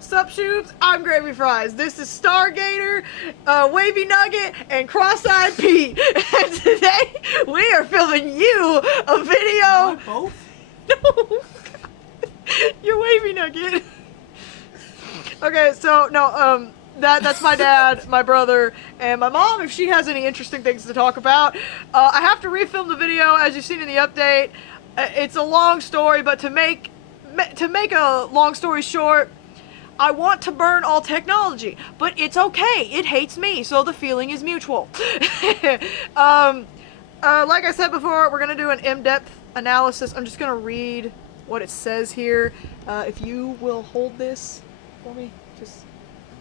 Sup, Shoobs? I'm Gravy Fries. This is Stargator, Wavy Nugget, and Cross-Eyed Pete. And today, we are filming you a video. Am I both? No. You're Wavy Nugget. Okay, so, no, that's my dad, my brother, and my mom, if she has any interesting things to talk about. I have to refilm the video, as you've seen in the update. It's a long story, but to make a long story short, I want to burn all technology, but it's okay. It hates me, so the feeling is mutual. Like I said before, we're going to do an in-depth analysis. I'm just going to read what it says here. If you will hold this for me, just...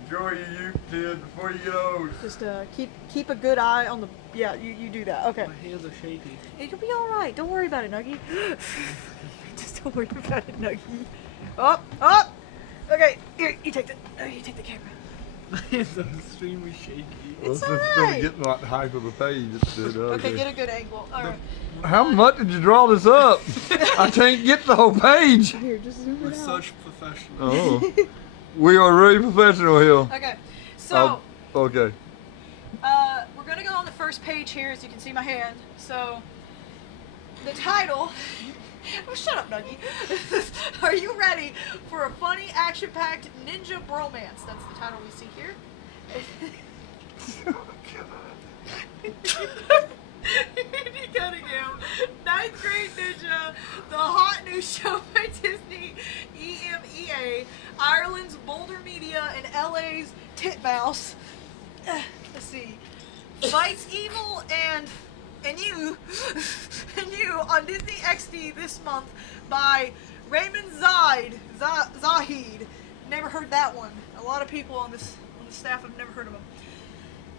Enjoy your youth, kid, before you get old. Just keep a good eye on the... Yeah, you do that. Okay. My hands are shaky. It'll be alright. Don't worry about it, Nuggie. Just don't worry about it, Nuggie. Up, up! Okay, here, you take the camera. My hands are extremely shaky. It's Well, alright. since getting like the hype of the page, it's good. Okay, get a good angle. Alright. How much did you draw this up? I can't get the whole page. Here, just zoom We're it out. such professionals. Oh, we are really professional here. Okay, so, Okay. we're gonna go on the first page here, as you can see my hand. So, the title... Oh, shut up, Nuggie. Are you ready for a funny, action-packed ninja bromance? That's the title we see here. Randy Cunningham, 9th grade ninja, the hot new show by Disney, EMEA, Ireland's Boulder Media, and LA's Titmouse. Let's see. Fights evil and you on Disney XD this month by Raymond Zahid. Never heard that one. A lot of people on the staff have never heard of him.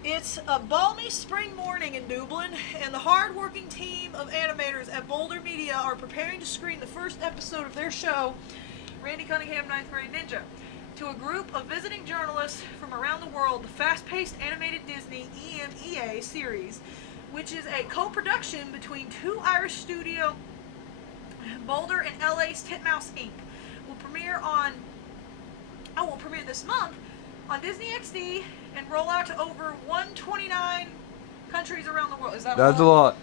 It's a balmy spring morning in Dublin, and the hard-working team of animators at Boulder Media are preparing to screen the first episode of their show, Randy Cunningham, 9th Grade Ninja, to a group of visiting journalists from around the world. The fast-paced animated Disney EMEA series, which is a co-production between two Irish studio, Boulder and LA's Titmouse Inc., will premiere this month on Disney XD and roll out to over 129 countries around the world. Is that That's a lot.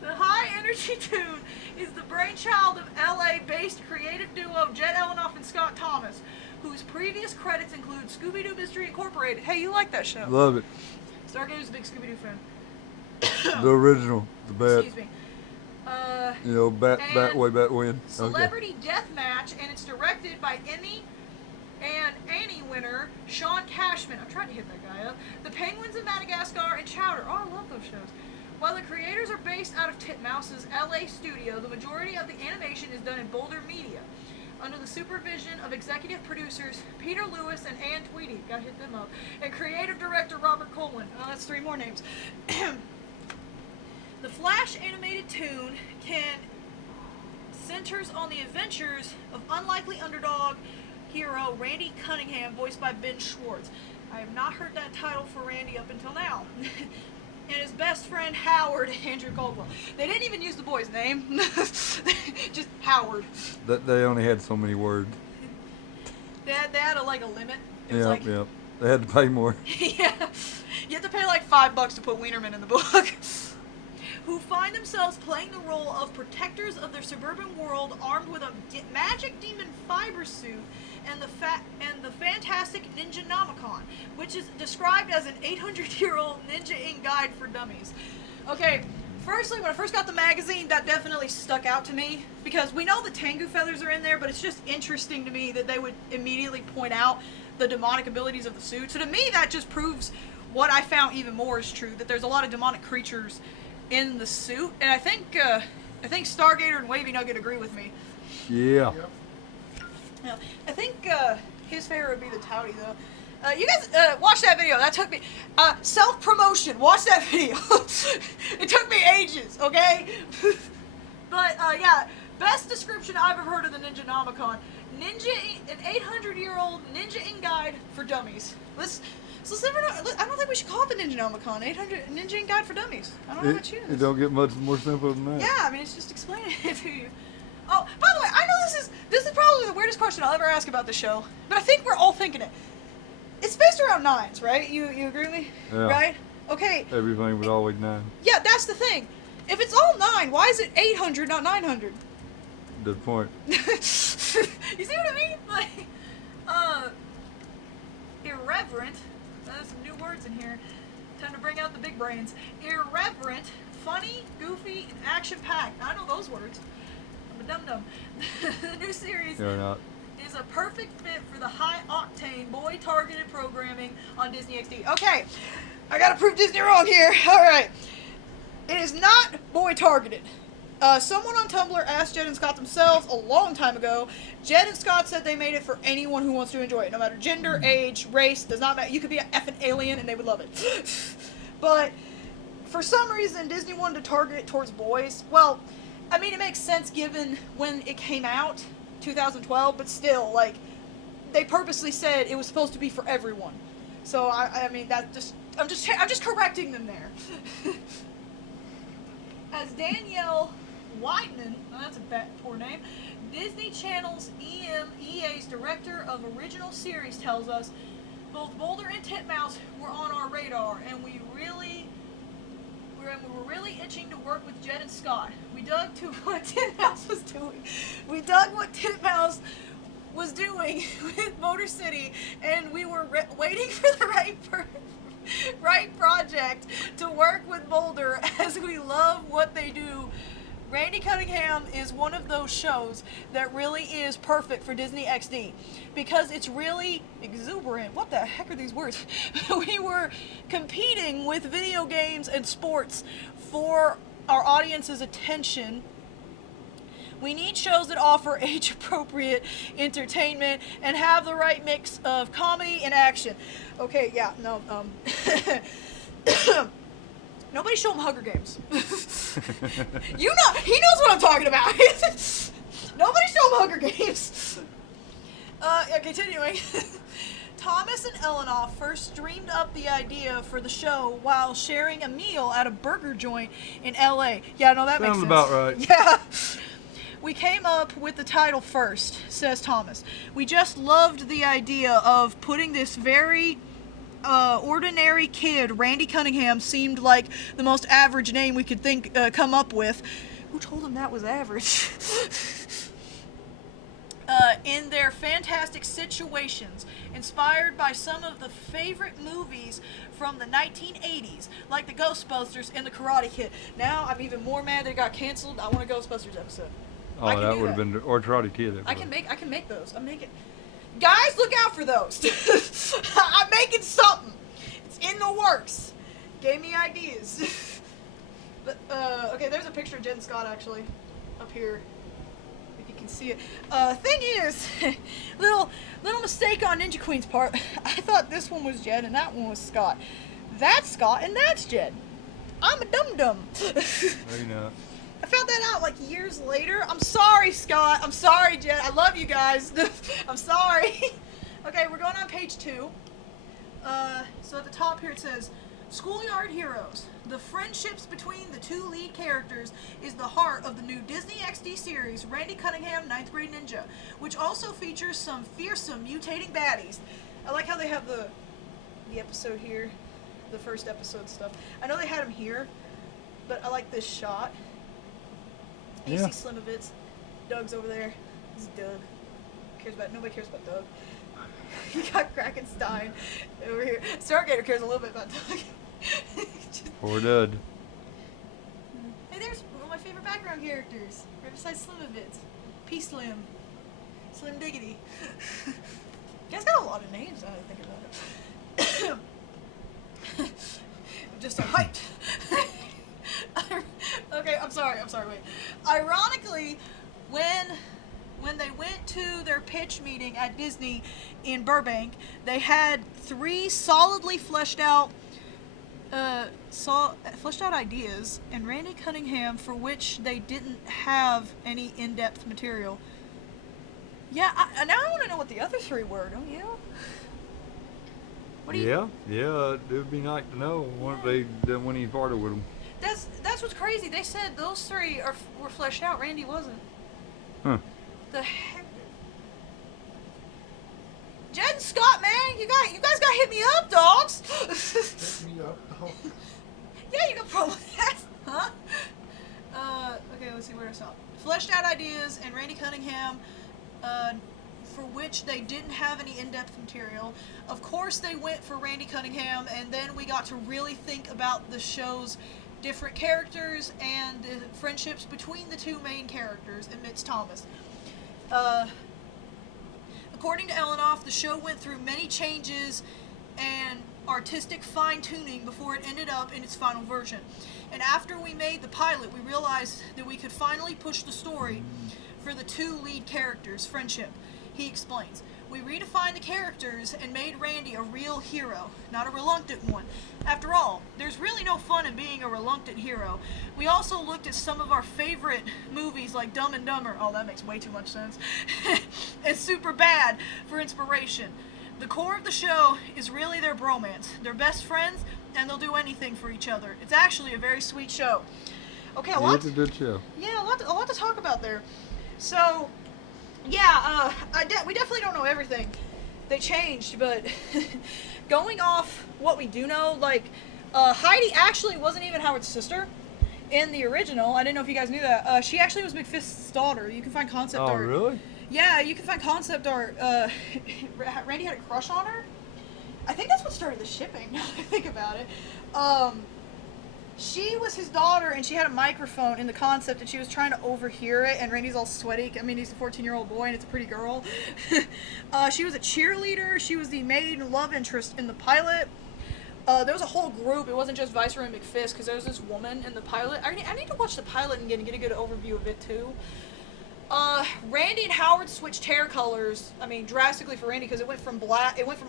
The high-energy tune is the brainchild of LA-based creative duo Jet Elenoff and Scott Thomas, whose previous credits include Scooby-Doo Mystery Incorporated. Hey, you like that show? Love it. Stargator's a big Scooby-Doo fan. The original, the bad. Excuse me. You know, bat way back when. Celebrity Deathmatch, and it's directed by Emmy and Annie winner Sean Cashman. I'm trying to hit that guy up. The Penguins of Madagascar and Chowder. Oh, I love those shows. While the creators are based out of Titmouse's LA studio, the majority of the animation is done in Boulder Media, under the supervision of executive producers Peter Lewis and Ann Tweedy. Gotta hit them up. And creative director Robert Colwin. Oh, that's 3 more names. The Flash animated tune centers on the adventures of unlikely underdog hero Randy Cunningham, voiced by Ben Schwartz. I have not heard that title for Randy up until now. And his best friend Howard, Andrew Caldwell. They didn't even use the boy's name. Just Howard. That they only had so many words. They had a limit. It was Yeah, like, yeah. They had to pay more. yeah. You have to pay like $5 to put Wienerman in the book. Who find themselves playing the role of protectors of their suburban world, armed with a magic demon fiber suit and the fantastic Ninja Nomicon, which is described as an 800-year-old Ninja Inc. guide for dummies. Okay, firstly, when I first got the magazine, that definitely stuck out to me, because we know the Tengu feathers are in there, but it's just interesting to me that they would immediately point out the demonic abilities of the suit. So to me, that just proves what I found even more is true, that there's a lot of demonic creatures in the suit, and I think Stargator and Wavy Nugget agree with me. Yeah. Yeah, I think his favorite would be the Touty, though. You guys watch that video. That took me self-promotion. Watch that video. It took me ages, okay? But yeah, best description I've ever heard of the Ninja Nomicon. An 800-year-old Ninja Inc. guide for dummies. I don't think we should call it the Ninja Nomicon. 800 Ninja Inc. Guide for Dummies. I don't know about you. It don't get much more simple than that. Yeah, I mean, it's just explaining it to you. Oh, question I'll ever ask about the show, but I think we're all thinking it. It's based around 9s, right? You agree with me? Yeah. Right? Okay. Everything was always 9. Yeah, that's the thing. If it's all 9, why is it 800, not 900? Good point. You see what I mean? Like, irreverent. There's some new words in here. Time to bring out the big brains. Irreverent, funny, goofy, and action-packed. I know those words. I'm a dum-dum. The new series You're not. is a perfect fit for the high-octane, boy-targeted programming on Disney XD. Okay, I gotta prove Disney wrong here. All right. It is not boy-targeted. Someone on Tumblr asked Jed and Scott themselves a long time ago. Jed and Scott said they made it for anyone who wants to enjoy it, no matter gender, age, race, does not matter. You could be an effing alien and they would love it. But for some reason, Disney wanted to target it towards boys. Well, I mean, it makes sense given when it came out, 2012, but still, like, they purposely said it was supposed to be for everyone. So I mean, that just I'm just correcting them there. As Danielle Whiteman, that's a poor name, Disney Channel's EA's director of original series tells us, both Boulder and Titmouse were on our radar, and we were really itching to work with Jed and Scott. We dug to what Titmouse was doing. We dug what Titmouse was doing with Motor City, and we were waiting for the right project to work with Boulder, as we love what they do. Randy Cunningham is one of those shows that really is perfect for Disney XD because it's really exuberant. What the heck are these words? We were competing with video games and sports for our audience's attention. We need shows that offer age-appropriate entertainment and have the right mix of comedy and action. Okay, yeah, no, nobody show him Hunger Games. He knows what I'm talking about. Nobody show him Hunger Games. Continuing. Thomas and Eleanor first dreamed up the idea for the show while sharing a meal at a burger joint in LA. Yeah, no, that makes sense. Sounds about right. Yeah. We came up with the title first, says Thomas. We just loved the idea of putting this very ordinary kid, Randy Cunningham, seemed like the most average name we could come up with. Who told him that was average? In their fantastic situations, inspired by some of the favorite movies from the 1980s, like the Ghostbusters and the Karate Kid. Now I'm even more mad that it got canceled. I want a Ghostbusters episode. Oh, that would have been, or Karate Kid. I can make those. I'm making. Guys, look out for those. I'm making something. It's in the works. Gave me ideas. But okay, there's a picture of Jen Scott actually up here. If you can see it. Thing is, little mistake on Ninja Queen's part. I thought this one was Jed and that one was Scott. That's Scott and that's Jed. I'm a dum-dum. No, you're not. I found that out like years later. I'm sorry, Scott. I'm sorry, Jed. I love you guys. I'm sorry. Okay, we're going on page 2. So at the top here it says, Schoolyard Heroes. The friendships between the two lead characters is the heart of the new Disney XD series, Randy Cunningham, 9th Grade Ninja, which also features some fearsome mutating baddies. I like how they have the episode here, the first episode stuff. I know they had him here, but I like this shot. You see Slimovitz. Doug's over there. This is Doug. Nobody cares about Doug. You got Krakenstein over here. Stargator cares a little bit about Doug. Poor Dud. Hey, there's one of my favorite background characters. Right beside Slimovitz. P-Slim. Slim Diggity. You guys got a lot of names now that I think about it. I'm just so hyped. Okay, I'm sorry, wait. Ironically, when they went to their pitch meeting at Disney in Burbank, they had 3 solidly fleshed out ideas, and Randy Cunningham, for which they didn't have any in-depth material. Yeah, now I want to know what the other 3 were, don't you? What do you? Yeah, it would be nice to know when he farted with them. That's what's crazy. They said those 3 were fleshed out. Randy wasn't. Huh. The heck? hit me up, dogs. Hit me up, dog. Yeah, you got a problem with that, huh? Okay, let's see where I stop. Fleshed out ideas and Randy Cunningham, for which they didn't have any in-depth material. Of course, they went for Randy Cunningham, and then we got to really think about the show's different characters and the friendships between the two main characters amidst Thomas. According to Elenoff, the show went through many changes and artistic fine-tuning before it ended up in its final version. And after we made the pilot, we realized that we could finally push the story for the two lead characters' friendship. He explains, "We redefined the characters and made Randy a real hero, not a reluctant one. After all, there's really no fun in being a reluctant hero. We also looked at some of our favorite movies like Dumb and Dumber," oh, that makes way too much sense, "and Super Bad for inspiration. The core of the show is really their bromance. They're best friends, and they'll do anything for each other. It's actually a very sweet show." Okay, It's a good show. Yeah, a lot to talk about there. So, yeah, we definitely don't know everything. They changed, but going off what we do know, like, Heidi actually wasn't even Howard's sister in the original. I didn't know if you guys knew that. She actually was McFist's daughter. You can find concept art. Oh, really? Yeah, you can find concept art. Randy had a crush on her. I think that's what started the shipping, now that I think about it. She was his daughter, and she had a microphone in the concept, and she was trying to overhear it, and Randy's all sweaty. I mean, he's a 14-year-old boy, and it's a pretty girl. She was a cheerleader. She was the main love interest in the pilot. There was a whole group. It wasn't just Viceroy and McFist, because there was this woman in the pilot. I need to watch the pilot and get a good overview of it, too. Randy and Howard switched hair colors, drastically for Randy, because it went from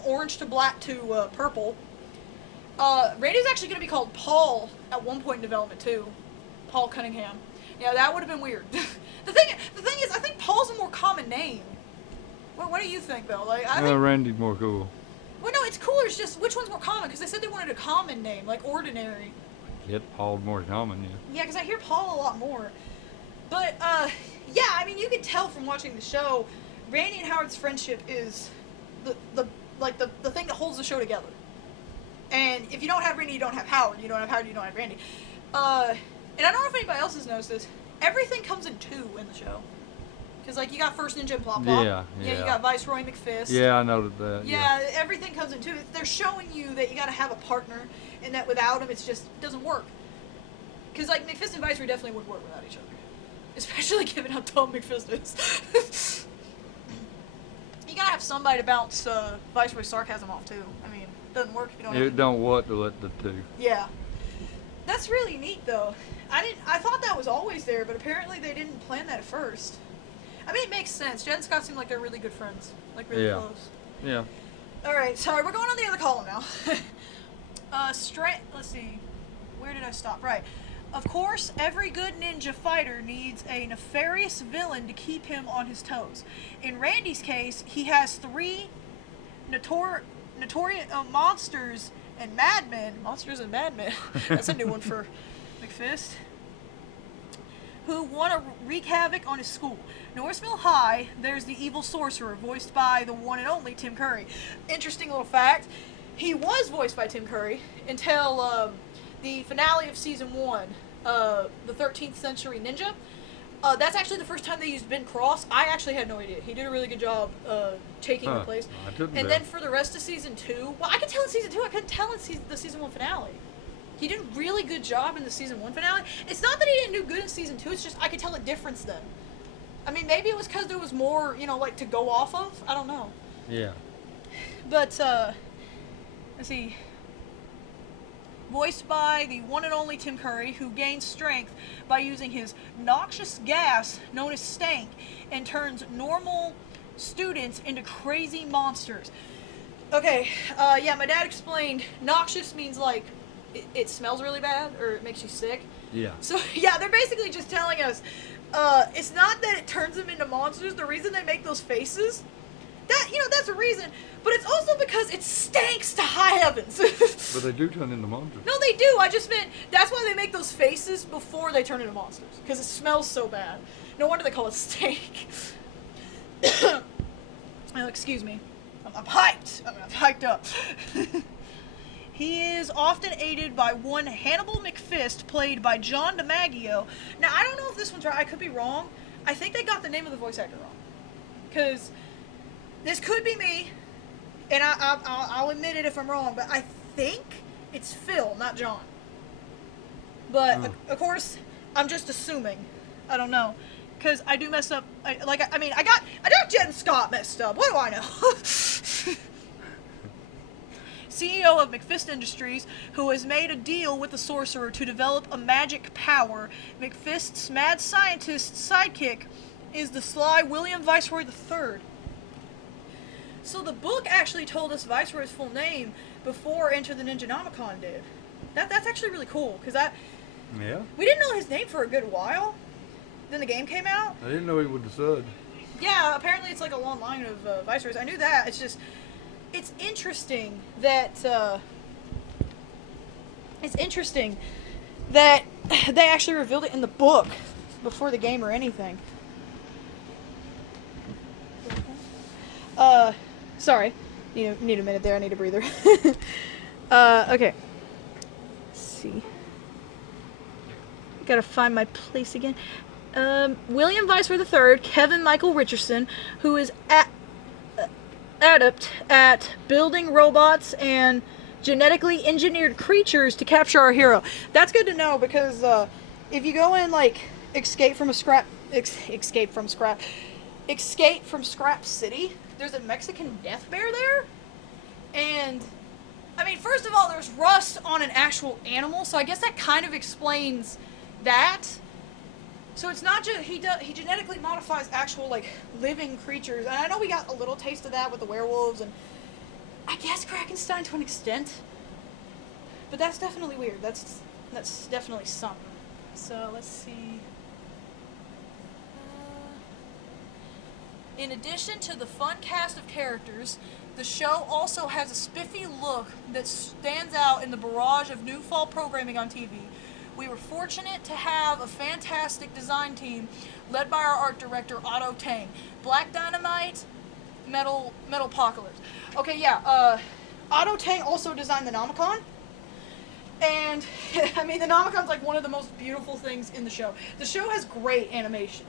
orange to black to purple. Randy's actually going to be called Paul at one point in development, too. Paul Cunningham. Yeah, that would have been weird. the thing is, I think Paul's a more common name. What do you think, though? Like, I think Randy's more cool. Well, no, it's cooler. It's just, which one's more common? Because they said they wanted a common name, like Ordinary. Get Paul more common, yeah. Yeah, because I hear Paul a lot more. But, yeah, you can tell from watching the show, Randy and Howard's friendship is the thing that holds the show together. And if you don't have Randy, you don't have Howard. You don't have Howard, you don't have Randy. And I don't know if anybody else has noticed this. Everything comes in two in the show. Because, you got First Ninja and Plop Plop. Yeah. You got Viceroy McFist. Yeah, I noticed that. Yeah, everything comes in two. They're showing you that you got to have a partner, and that without him, it doesn't work. Because, McFist and Viceroy definitely wouldn't work without each other. Especially given how dumb McFist is. You gotta have somebody to bounce Viceroy's sarcasm off, too. It doesn't work if you don't have... It don't what to let the two. Yeah. That's really neat, though. I thought that was always there, but apparently they didn't plan that at first. It makes sense. Jen and Scott seem like they're really good friends. Really close. Yeah. Alright, sorry, we're going on the other column now. Let's see. Where did I stop? Right. Of course, every good ninja fighter needs a nefarious villain to keep him on his toes. In Randy's case, he has three notorious monsters and madmen. Monsters and madmen. That's a new one for McFist. Who want to wreak havoc on his school. Norrisville High, there's the evil Sorcerer, voiced by the one and only Tim Curry. Interesting little fact, he was voiced by Tim Curry until the finale of Season 1, the 13th Century Ninja. That's actually the first time they used Ben Cross. I actually had no idea. He did a really good job taking the place. And then for the rest of Season 2, well, I could tell in Season 2, I couldn't tell in the Season 1 finale. He did a really good job in the Season 1 finale. It's not that he didn't do good in Season 2, it's just I could tell a difference then. Maybe it was because there was more, to go off of. I don't know. Yeah. But, let's see. Voiced by the one and only Tim Curry, who gains strength by using his noxious gas known as stank and turns normal students into crazy monsters. Okay, yeah, my dad explained noxious means it smells really bad or it makes you sick. Yeah. So, yeah, they're basically just telling us it's not that it turns them into monsters. The reason they make those faces, that's a reason. But it's also because it stinks to high heavens. But they do turn into monsters. No, they do. I just meant that's why they make those faces before they turn into monsters. Because it smells so bad. No wonder they call it stank. Oh, excuse me. I'm hyped. I'm hyped up. He is often aided by one Hannibal McFist, played by John DiMaggio. Now, I don't know if this one's right. I could be wrong. I think they got the name of the voice actor wrong. Because this could be me, and I'll admit it if I'm wrong, but I think it's Phil, not John. But, of course, I'm just assuming. I don't know. Because I do mess up. I got Jen Scott messed up. What do I know? CEO of McFist Industries, who has made a deal with the Sorcerer to develop a magic power. McFist's mad scientist sidekick is the sly William Viceroy III. So the book actually told us Viceroy's full name before Enter the Ninjanomicon did. That's actually really cool, because we didn't know his name for a good while. Then the game came out. I didn't know he was the Sud. Yeah, apparently it's like a long line of Viceroys. I knew that. It's just... It's interesting that they actually revealed it in the book before the game or anything. Sorry. Need a minute there. I need a breather. Okay. Let's see. Gotta find my place again. William Viceroy III, Kevin Michael Richardson, who is adept at building robots and genetically engineered creatures to capture our hero. That's good to know, because if you go in like Escape from Scrap City, there's a Mexican death bear there, and I mean, first of all, there's rust on an actual animal, so I guess that kind of explains that. So it's not just he genetically modifies actual like living creatures, and I know we got a little taste of that with the werewolves and I guess Krakenstein to an extent, but that's definitely weird. That's definitely something. So let's see. In addition to the fun cast of characters, the show also has a spiffy look that stands out in the barrage of new fall programming on TV. We were fortunate to have a fantastic design team led by our art director, Otto Tang. Black Dynamite, Metal Apocalypse. Okay, yeah, Otto Tang also designed the Nomicon. And, I mean, the Nomicon's like one of the most beautiful things in the show. The show has great animation.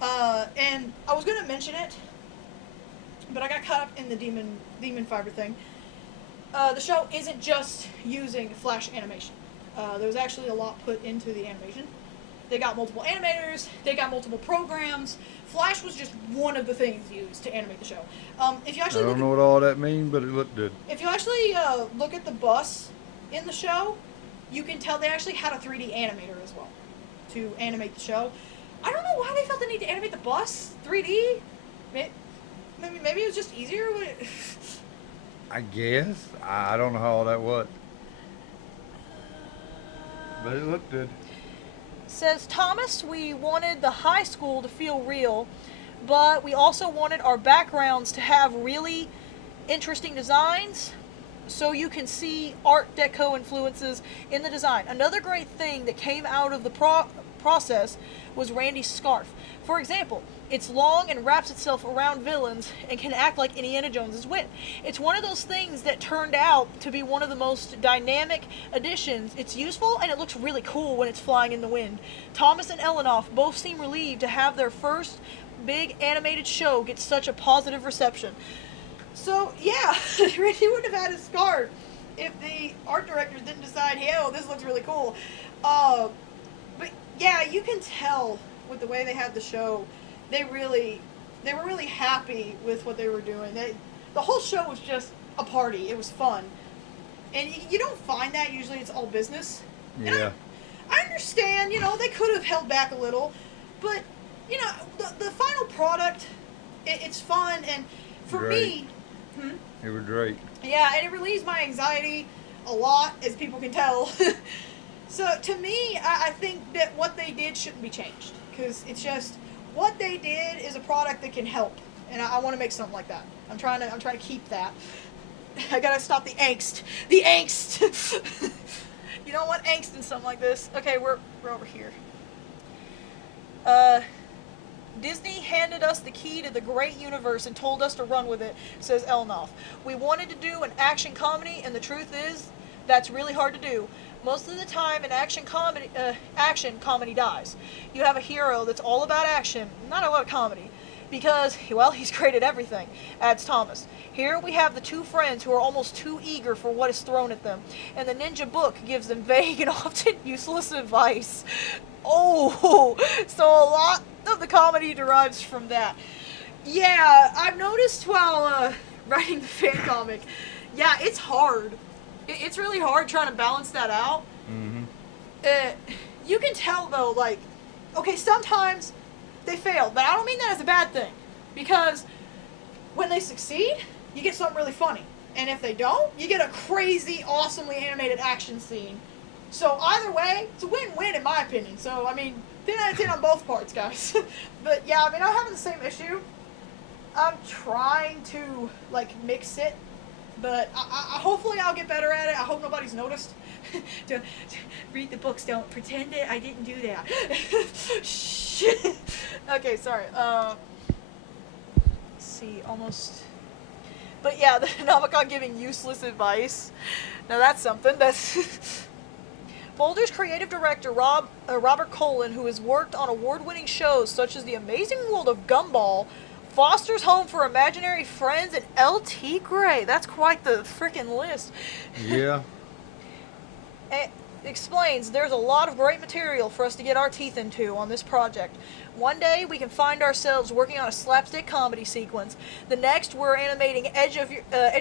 And I was going to mention it, but I got caught up in the Demon Fiber thing. The show isn't just using Flash animation. There was actually a lot put into the animation. They got multiple animators, they got multiple programs. Flash was just one of the things used to animate the show. If you actually I don't know what all that means, but it looked good. If you actually look at the bus in the show, you can tell they actually had a 3D animator as well to animate the show. I don't know why they felt the need to animate the bus 3D. Maybe it was just easier. I guess. I don't know how all that was. But it looked good. Says Thomas, we wanted the high school to feel real, but we also wanted our backgrounds to have really interesting designs, so you can see Art Deco influences in the design. Another great thing that came out of the process was Randy's scarf. For example, it's long and wraps itself around villains and can act like Indiana Jones's whip. It's one of those things that turned out to be one of the most dynamic additions. It's useful and it looks really cool when it's flying in the wind. Thomas and Elenoff both seem relieved to have their first big animated show get such a positive reception. So yeah, Randy wouldn't have had his scarf if the art directors didn't decide, hey, oh, this looks really cool. But yeah, you can tell with the way they had the show, they were really happy with what they were doing. The whole show was just a party. It was fun. And you don't find that. Usually it's all business. Yeah. I understand, they could have held back a little. But, the final product, it's fun. And for Great. me... It was great. Yeah, and it relieves my anxiety a lot, as people can tell. So, to me, I think that what they did shouldn't be changed. Because it's just... What they did is a product that can help, and I want to make something like that. I'm trying to keep that. I gotta stop the angst. The angst. You don't want angst in something like this. Okay, we're over here. Disney handed us the key to the great universe and told us to run with it, says Elnoff. We wanted to do an action comedy, and the truth is, that's really hard to do. Most of the time, an action comedy dies. You have a hero that's all about action, not a lot of comedy. Because, well, he's great at everything, adds Thomas. Here we have the two friends who are almost too eager for what is thrown at them, and the ninja book gives them vague and often useless advice. Oh, so a lot of the comedy derives from that. Yeah, I've noticed while writing the fan comic, yeah, it's hard. It's really hard trying to balance that out. You can tell, though, like, okay, sometimes they fail, but I don't mean that as a bad thing, because when they succeed, you get something really funny, and if they don't, you get a crazy, awesomely animated action scene. So either way, it's a win-win in my opinion. So I mean, 10 out of 10 on both parts, guys. But yeah, I mean, I'm having the same issue. I'm trying to like mix it, but I hopefully I'll get better at it. I hope nobody's noticed. to read the books, don't pretend it. I didn't do that. Shit. Okay, sorry. Let's see, almost. But yeah, the Nomicon giving useless advice. Now that's something. That's Boulder's creative director Robert Colin, who has worked on award-winning shows such as The Amazing World of Gumball, Foster's Home for Imaginary Friends, and L.T. Gray. That's quite the frickin' list. Yeah. Explains there's a lot of great material for us to get our teeth into on this project. One day we can find ourselves working on a slapstick comedy sequence. The next we're animating edge of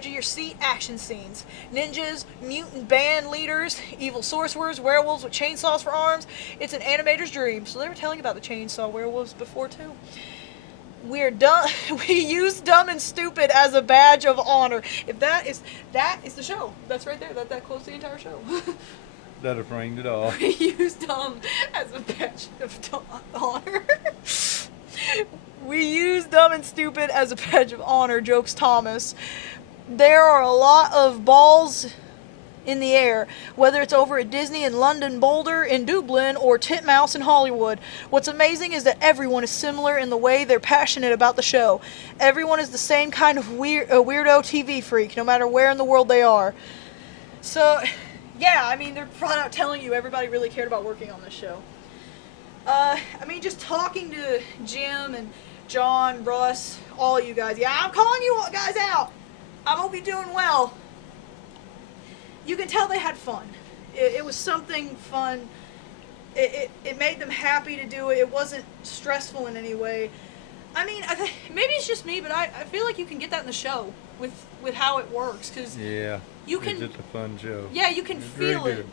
your seat action scenes. Ninjas, mutant band leaders, evil sorcerers, werewolves with chainsaws for arms. It's an animator's dream. So they were telling about the chainsaw werewolves before too. We're dumb. We use dumb and stupid as a badge of honor. If that is the show. That's right there. That closed the entire show. That have framed it all. We use dumb as a badge of honor. We use dumb and stupid as a badge of honor, jokes Thomas. There are a lot of balls in the air, whether it's over at Disney in London, Boulder, in Dublin, or Titmouse in Hollywood. What's amazing is that everyone is similar in the way they're passionate about the show. Everyone is the same kind of weirdo TV freak, no matter where in the world they are. So, yeah, I mean, they're flat out telling you everybody really cared about working on this show. I mean, just talking to Jim and John, Russ, all you guys. Yeah, I'm calling you guys out. I hope you're doing well. You can tell they had fun. It was something fun. It made them happy to do it. It wasn't stressful in any way. I mean, maybe it's just me, but I feel like you can get that in the show with how it works, because Yeah. you can. It's just a fun show. Yeah, you can It's feel very it. good.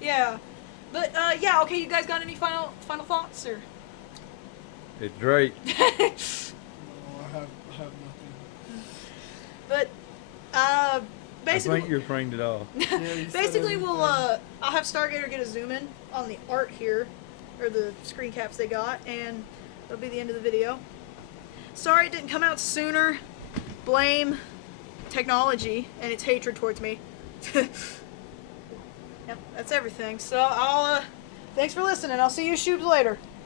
Yeah, but yeah. Okay, you guys got any final thoughts or? It's great. No, I have nothing. But I basically, think you've framed it all. Yeah, you said basically everything. we'll I'll have Stargator get a zoom in on the art here, or the screen caps they got, and that'll be the end of the video. Sorry it didn't come out sooner. Blame technology and its hatred towards me. Yep, that's everything. So I'll thanks for listening. I'll see you shoots later.